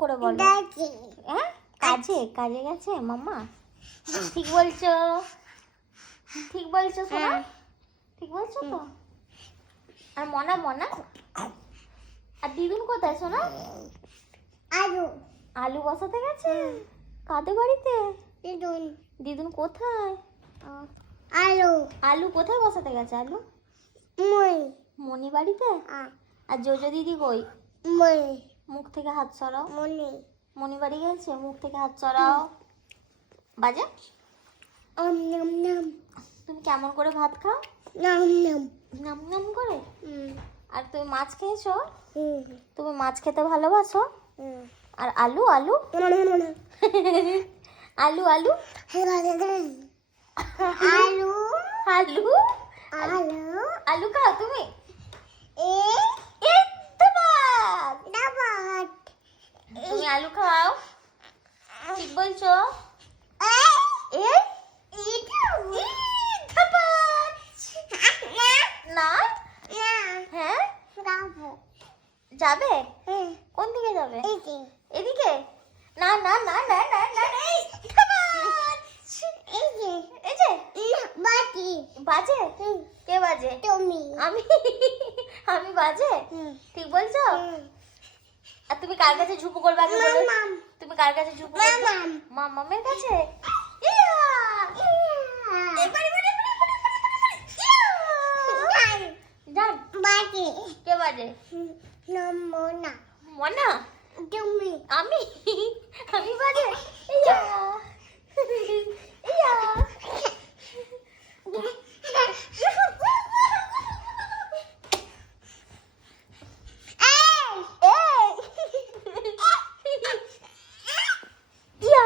করে বলো। হ্যাঁ, কাজে কাজে গেছে মাম্মা। ঠিক বলছো, ঠিক বলছো সোনা, ঠিক বলছো তো। আর মনা মনা আর দিদুন কোথায় সোনা? আলু আলু বসাতে গেছে কাদের বাড়িতে? দিদুন দিদুন কোথায়? আলু আলু কোথায় বসাতে গেছে? আলু মই মনি বাড়িতে। আর জোজো দিদি কই? মই মুখ থেকে হাত সরাও। মনি মনি বাড়ি গেছে, মুখ থেকে হাত সরাও। বাজে। নাম নাম তুমি কেমন করে ভাত খাও? নাম নাম নাম নাম করে। আর তুমি মাছ খেয়েছো? হুম তুমি মাছ খেতে ভালোবাসো? আর আলু আলু আলু আলু আলু আলু আলু আলু খাও তুমি? এ এই তো বাত। ডাবট তুমি আলু খাও, ঠিক বলছো? এ এই ধাপাচ। না হ্যাঁ ডাবো যাবে? হ্যাঁ কোন দিকে যাবে? এই যে এদিকে? না না না না না না এই ধাপাচ। এই যে এই যে বাটি বাজে। কে বাজে? তুমি আমি আমি বাজে? ঠিক বলছো? আর তুমি কার কাছে ঝুপু করবে আগে বলো? মাম তুমি কার কাছে ঝুপু করবে? মাম মামামের কাছে। ইয়া! এবার, এবার, এবার, এবার, এবার, ইয়া! যান। বাটি কে বাজে? নমনা মনা? তুমি আমি আমি বাজে। ইয়া! ইয়া! এই! ইয়া!